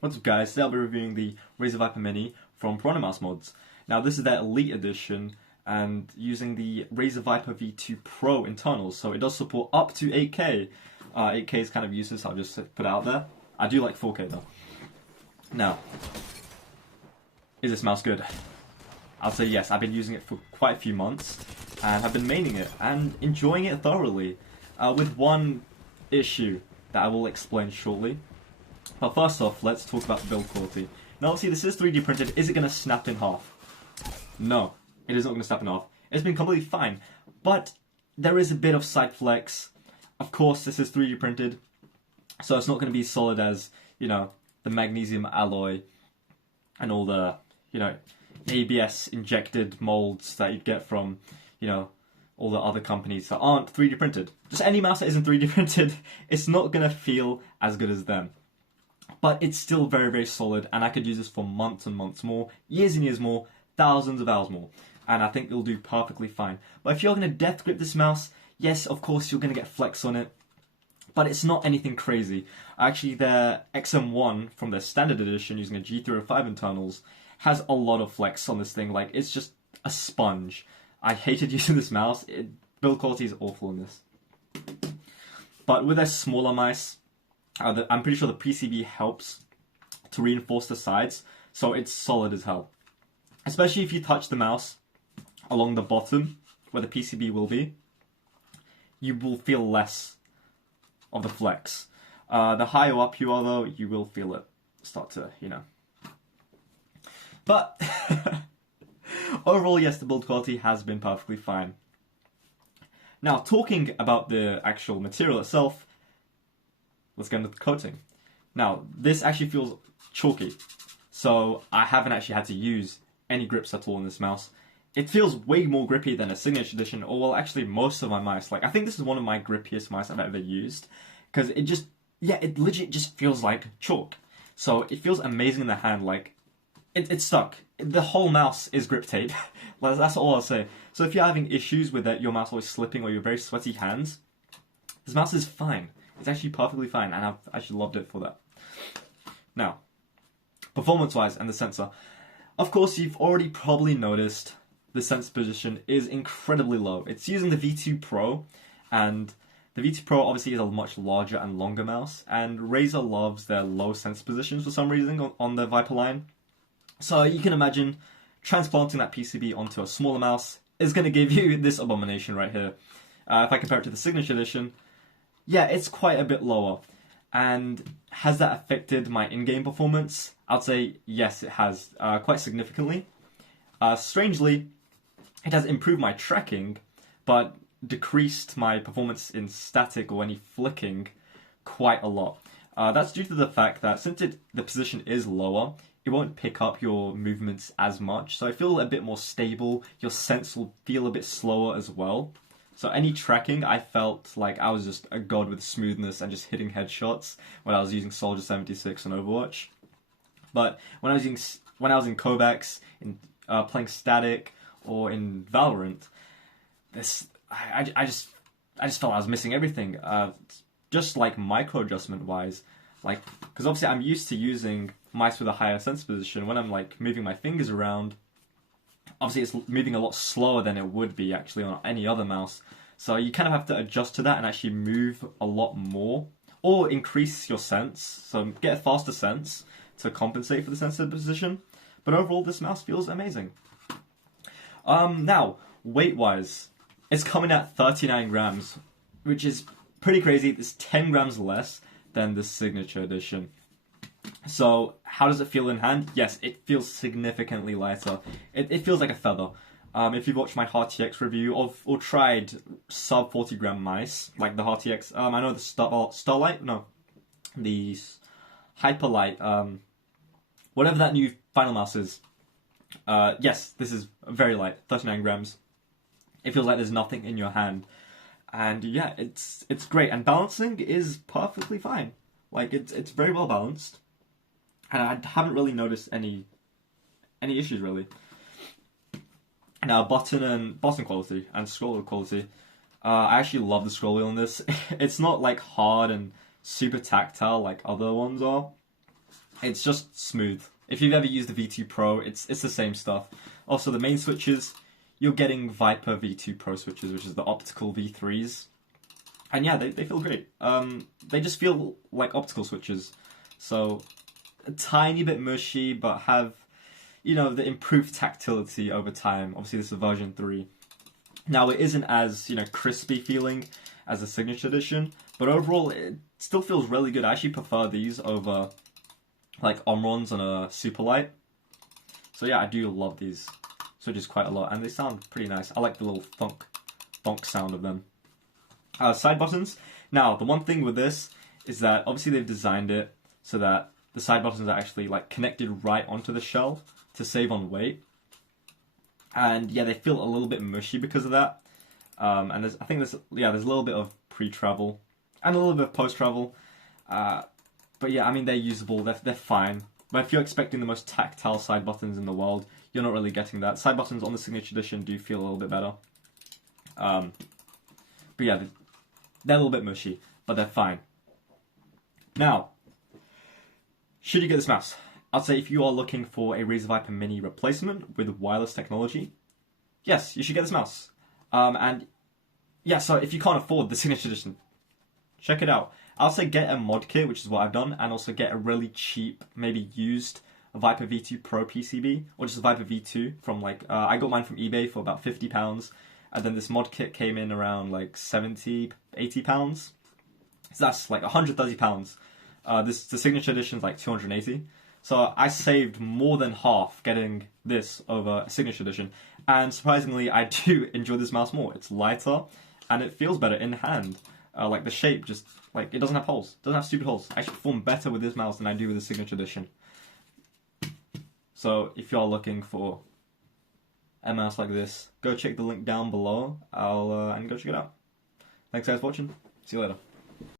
What's up guys, today I'll be reviewing the Razer Viper Mini from Piranha Mouse Mods. Now this is their Elite Edition and using the Razer Viper V2 Pro internals, so it does support up to 8K. 8K is kind of useless, I'll just put it out there. I do like 4K though. Now, is this mouse good? I'll say yes, I've been using it for quite a few months and have been maining it and enjoying it thoroughly, with one issue that I will explain shortly. But first off, let's talk about the build quality. Now obviously this is 3D printed, is it going to snap in half? No, it is not going to snap in half. It's been completely fine, but there is a bit of side flex. Of course this is 3D printed, so it's not going to be solid as, you know, the magnesium alloy and all the, you know, ABS injected molds that you'd get from, you know, all the other companies that aren't 3D printed. Just any mouse that isn't 3D printed, it's not going to feel as good as them. But it's still very, very solid, and I could use this for months and months more, years and years more, thousands of hours more, and I think it'll do perfectly fine. But if you're going to death grip this mouse, yes, of course you're going to get flex on it, but it's not anything crazy. Actually, their XM1 from their standard edition using a G305 internals has a lot of flex on this thing. Like, it's just a sponge. I hated using this mouse. Build quality is awful in this. But with their smaller mice, I'm pretty sure the PCB helps to reinforce the sides, so it's solid as hell. Especially if you touch the mouse along the bottom, where the PCB will be, you will feel less of the flex. The higher up you are though, you will feel it start to, you know. But overall, yes, the build quality has been perfectly fine. Now, talking about the actual material itself, let's get into the coating. Now, this actually feels chalky, so I haven't actually had to use any grips at all in this mouse. It feels way more grippy than a Signature Edition, or well, actually most of my mice. Like, I think this is one of my grippiest mice I've ever used, because it just, yeah, it legit just feels like chalk. So it feels amazing in the hand, like, it's stuck. The whole mouse is grip tape. That's all I'll say. So if you're having issues with your mouse always slipping or your very sweaty hands, this mouse is fine. It's actually perfectly fine, and I've actually loved it for that. Now, performance-wise and the sensor. Of course, you've already probably noticed the sensor position is incredibly low. It's using the V2 Pro, and the V2 Pro obviously is a much larger and longer mouse, and Razer loves their low sensor positions for some reason on the Viper line. So you can imagine transplanting that PCB onto a smaller mouse is going to give you this abomination right here. If I compare it to the Signature Edition, yeah, it's quite a bit lower. And has that affected my in-game performance? I'd say yes, it has, quite significantly. Strangely, it has improved my tracking, but decreased my performance in static or any flicking quite a lot. That's due to the fact that since the position is lower, it won't pick up your movements as much, so I feel a bit more stable. Your sense will feel a bit slower as well. So any tracking, I felt like I was just a god with smoothness and just hitting headshots when I was using Soldier 76 on Overwatch. But when I was in Kovacs, in playing static, or in Valorant, I just felt I was missing everything. Just like micro adjustment wise, like, because obviously I'm used to using mice with a higher sensor position. When I'm like moving my fingers around, obviously it's moving a lot slower than it would be actually on any other mouse. So you kind of have to adjust to that and actually move a lot more, or increase your sense, so get a faster sense to compensate for the sensor position. But overall, this mouse feels amazing. Now, weight-wise, it's coming at 39 grams, which is pretty crazy. It's 10 grams less than the Signature Edition. So, how does it feel in hand? Yes, it feels significantly lighter. It feels like a feather. If you've watched my RTX review or tried sub 40 gram mice, like the RTX, I know the Starlight, no, the Hyperlight, whatever that new final mouse is. Yes, this is very light, 39 grams. It feels like there's nothing in your hand. And yeah, it's great. And balancing is perfectly fine. Like, it's very well balanced. And I haven't really noticed any issues, really. Now, button quality and scroll wheel quality. I actually love the scroll wheel in this. It's not, like, hard and super tactile like other ones are. It's just smooth. If you've ever used the V2 Pro, it's the same stuff. Also, the main switches, you're getting Viper V2 Pro switches, which is the optical V3s. And yeah, they feel great. They just feel like optical switches. So, a tiny bit mushy, but have, you know, the improved tactility over time. Obviously, this is version 3. Now, it isn't as, you know, crispy feeling as the Signature Edition, but overall, it still feels really good. I actually prefer these over, like, Omrons on a Superlight. So yeah, I do love these switches quite a lot, and they sound pretty nice. I like the little thunk sound of them. Side buttons. Now, the one thing with this is that obviously they've designed it so that the side buttons are actually like connected right onto the shell to save on weight. And yeah, they feel a little bit mushy because of that. And I think there's a little bit of pre-travel and a little bit of post-travel. But yeah, I mean, they're usable, they're fine. But if you're expecting the most tactile side buttons in the world, you're not really getting that. Side buttons on the Signature Edition do feel a little bit better. But yeah, they're a little bit mushy, but they're fine. Now, should you get this mouse? I'd say if you are looking for a Razer Viper Mini replacement with wireless technology, yes, you should get this mouse. And yeah, so if you can't afford the Signature Edition, check it out. I'll say get a mod kit, which is what I've done, and also get a really cheap, maybe used Viper V2 Pro PCB, or just a Viper V2 from like, I got mine from eBay for about £50, and then this mod kit came in around like £70, £80. So that's like £130. The Signature Edition is like £280. So I saved more than half getting this over a Signature Edition, and surprisingly, I do enjoy this mouse more. It's lighter, and it feels better in hand. Like the shape just, like, it doesn't have holes. It doesn't have stupid holes. I actually perform better with this mouse than I do with the Signature Edition. So if you're looking for a mouse like this, go check the link down below. And go check it out. Thanks guys for watching. See you later.